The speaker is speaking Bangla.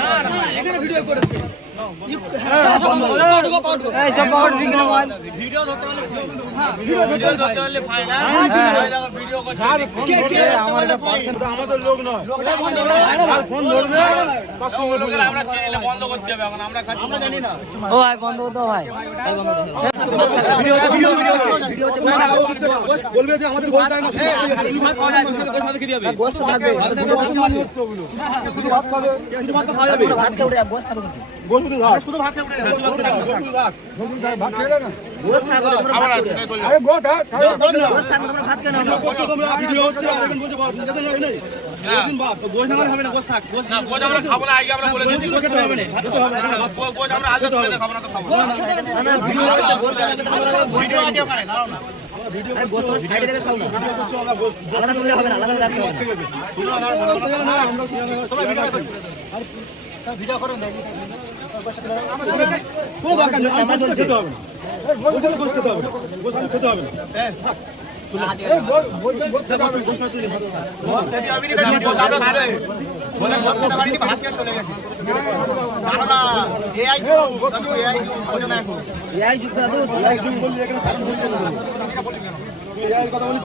না না এখানে ভিডিও করেছে ভিডিও ধরতে হলে ফাইন ভিডিও করছে আমাদের লোক নয় ফোন ধরবে লোকের আমরা চিনিলে বন্ধ করতে হবে এখন আমরা জানি না ও ভাই বন্ধ করতে ভাই বলবে যে আমাদের গোল চাই না গোশত থাকবে শুধু ভাত খাবে ভাত খেয়ে গোশত খাবে শুধু ভাত খাবে ভাত খেয়ে না গোশত থাকবে আরে গোশত গোশত থাকবে তোমরা ভাত খেয়ে নাও তোমরা ভিডিও হচ্ছে আর এখন বলছো যেতে যাবে না দিন বাদ গোশ না হবে না গোশ থাক গোশ না গোশ আমরা খাবো না আগে আমরা বলে দিয়েছি গোশ খেতে হবে না গোশ আমরা আগে বলে খাবো না তো খাবো না ভিডিও হচ্ছে গোশত ভিডিও আগে ওখানে দাঁড়াও না আরে গোশত সাইডে রেখে খাও না আলাদা করলে হবে না আলাদা রাখতে হবে না আমরা ভিডিও করেন কোনো দরকার নেই আমার তো খেতে হবে না গোশ খেতে হবে না গোশ আমি খেতে হবে না থাক এই যুক্ত দাদু কথা বলি